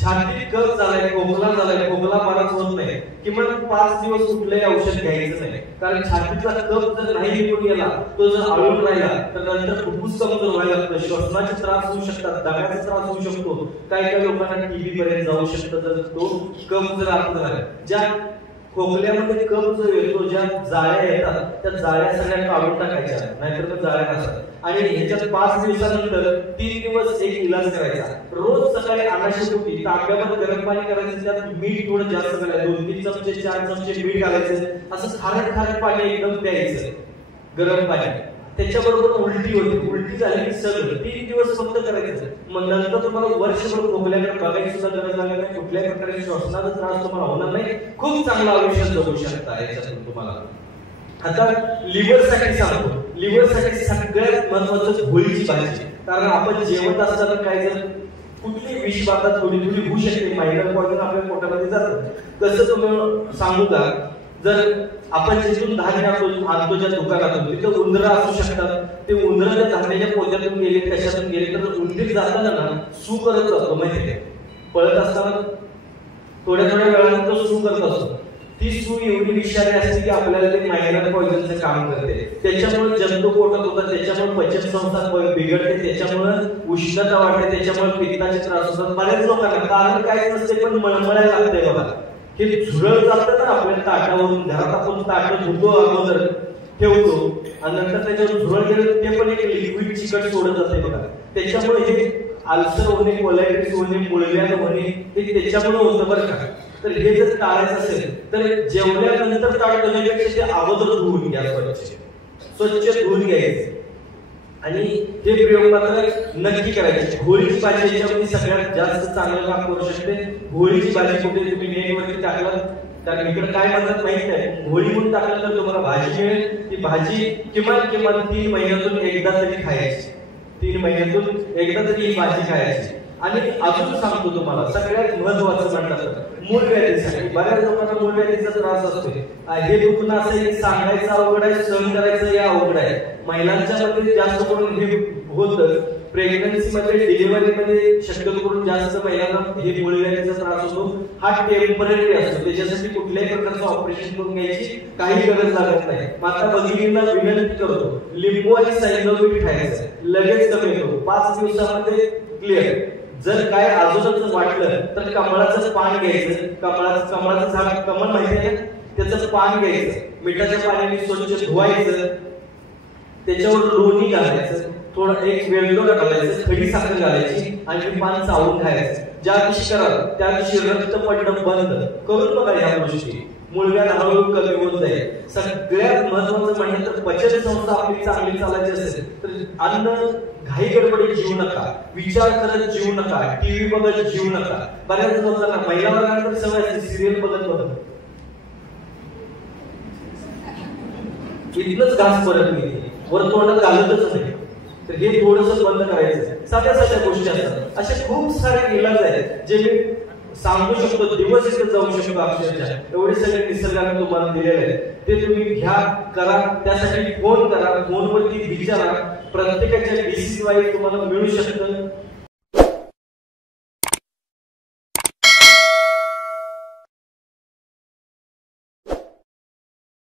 छातीत कफ झालाय, खोकला झालाय, खोकला बराच होत नाही, किमान 5 दिवस कुठलंही औषध घ्यायचं नाही. कारण छातीतला कफ जर नाही निघून गेला, तो जर आळून राहिला तर नंतर फुफ्फुस कमजोर व्हायला लागतं, श्वसनाचे त्रास होऊ शकतात, दम्याचा त्रास होऊ शकतो, काही लोकांना टीबी पर्यंत जाऊ शकतं जर तो कफ जर आत राहिला. ज्या खोकल्यामध्ये कफ जो येतो, ज्या जाळ्या येतात त्या जाळ्या सगळ्या काढून टाकायच्या, नाहीतर मग जाळ्या नसतात. आणि ह्याच्यात 5 दिवसानंतर 3 दिवस एक इलाज करायचा. रोज सकाळी अनाशपोटी तांब्यावर गरम पाणी करायचं, त्यात मीठ थोडं जास्त घालायचं, 2-3 चमचे 4 चमचे मीठ घालायचं, असं खारट पाणी एकदम प्यायचं, गरम पाणी. त्याच्याबरोबर उलटी होती, उलटी झाली की सगळं 3 दिवस फक्त करायचं. मग नंतर तुम्हाला वर्षभर खोकल्याकडे बघायची सुद्धा गरज लागणार नाही, कुठल्याही प्रकारे श्वसनाचा त्रास तुम्हाला होणार नाही, खूप चांगलं आयुष्य जगू शकता याच्यातून तुम्हाला. आता लिव्हर साठी सांगतो. लिव्हर साठी सगळ्यात महत्वाचं भोळीची भाजी. कारण आपण जेवत असताना काय जर कुठली विष बाधा थोडी होऊ शकते, मायनर पॉइजन आपल्या पोटामध्ये जातं. कसं तुम्ही सांगू का, जर आपण जिथून धान्य आणतो ज्या दुकानातून, तिथं उंदरं असू शकतात. ते उंदरं त्या धान्याच्या पोत्यातून गेले, कशातून गेले, तर उंदीर जाताना ना सू करत जातो, माहिती आहे, पळत असताना थोड्या वेळानंतर तो सू करत असतो. ती सू एवढी विषारी असते की आपल्याला ते मायनर पॉइजनचं काम करते. त्याच्यामुळे जंतू पोटात होतात, त्याच्यामुळे पचन संस्था बिघडते, त्याच्यामुळे उष्णता वाढते, त्याच्यामुळे पित्ताचे त्रास होतात बऱ्याच लोकांना. कारण काय नसते, पण मळमळायला लागते बघा. हे झुरळ जातं ना आपल्या ताटावरून, घरात आपण ताट धुतो अगोदर ठेवतो आणि नंतर त्याच्यावर झुरळ गेलं, ते पण एक लिक्विड चिकट सोडत जाते बघा. त्याच्यामुळे हे अल्सर होणे, कोलायटिस होणे, मुळव्याध होणे हे त्याच्यामुळे होतं बरं का. तर हे जर टाळायचं असेल तर जेवल्यानंतर ताट धुण्यापेक्षा ते अगोदर धुवून घ्या, स्वच्छ धुवून घ्यायचे. आणि हे प्रयोग मात्र नक्की करायचे. घोळीची भाजी याच्यामध्ये सगळ्यात जास्त चांगलं काम करू शकते. घोळीची भाजी कुठे तुम्ही नेटवरती टाकलं, कारण इकडे काय म्हणतात माहित नाही, घोळी म्हणून टाकलं तर तुम्हाला भाजी मिळेल. ती भाजी किमान 3 महिन्यातून एकदा तरी खायची, 3 महिन्यातून एकदा तरी ही भाजी खायची. आणि अजून सांगतो तुम्हाला, सगळ्यात महत्वाचं म्हणतात मूळव्याधीसाठी. बऱ्याच लोकांना मूळव्याधीचा त्रास असतो. हे दुखणं असं आहे, सांगायचं अवघड आहे, सहन करायचं या अवघड आहे. महिलांच्या मध्ये जास्त करून हे होतं, प्रेग्नन्सी मध्ये, डिलिव्हरी मध्ये शक्यतो करून जास्त महिलांना हे मूळव्याधीचा त्रास होतो. हा टेम्पररी असतो, त्याच्यासाठी कुठल्याही प्रकारचं ऑपरेशन करून घ्यायची काही गरज लागत नाही. माता भगिनींना विनंती करतो, लिंबू आणि सैंधव खायचं, लगेच कमी होतो, 5 दिवसामध्ये क्लिअर. जर काय अजूनच वाटलं तर कमळाचं पान घ्यायचं, कमळाचं झाड, कमळ माहिती आहे, त्याचं पान घ्यायचं, मिठाच्या पाण्याने स्वच्छ धुवायचं, त्याच्यावर लोणी घालायचं, थोडं एक वेलदोडा घालायचं, खडी साखर घालायची आणि पान चावून खायचं. ज्या दिवशी कराल त्या दिवशी रक्त पडणं बंद करून बघा या गोष्टी. मूळव्याध हळूहळू कमी होत जाईल. सगळ्यात महत्वाचं म्हणजे तर पचन संस्था आपली चांगली चालायची असेल तर अन्न घाई गडबडीत जीवू नका, विचार करत जीवू नका, टीव्ही बघत जीवू नका. बऱ्याच लोकांना, महिला वर्गाला तर सवय असते सिरियल बघत इथनच घास पडत नाही, वर तोंडात घालतच नाही. तर हे थोडंसं बंद करायचं. साध्या गोष्टी असतात, असे खूप सारे इलाज आहेत जे मी सांगू शकतो, दिवस इथे जाऊ शकतो अक्षरशः. एवढे सगळे निसर्गाने तुम्हाला दिलेले आहेत, ते तुम्ही घ्या, करा. त्यासाठी फोन करा, फोनवरती विचारा. प्रत्येकाच्या डिसीज वाईज तुम्हाला मिळू शकतं.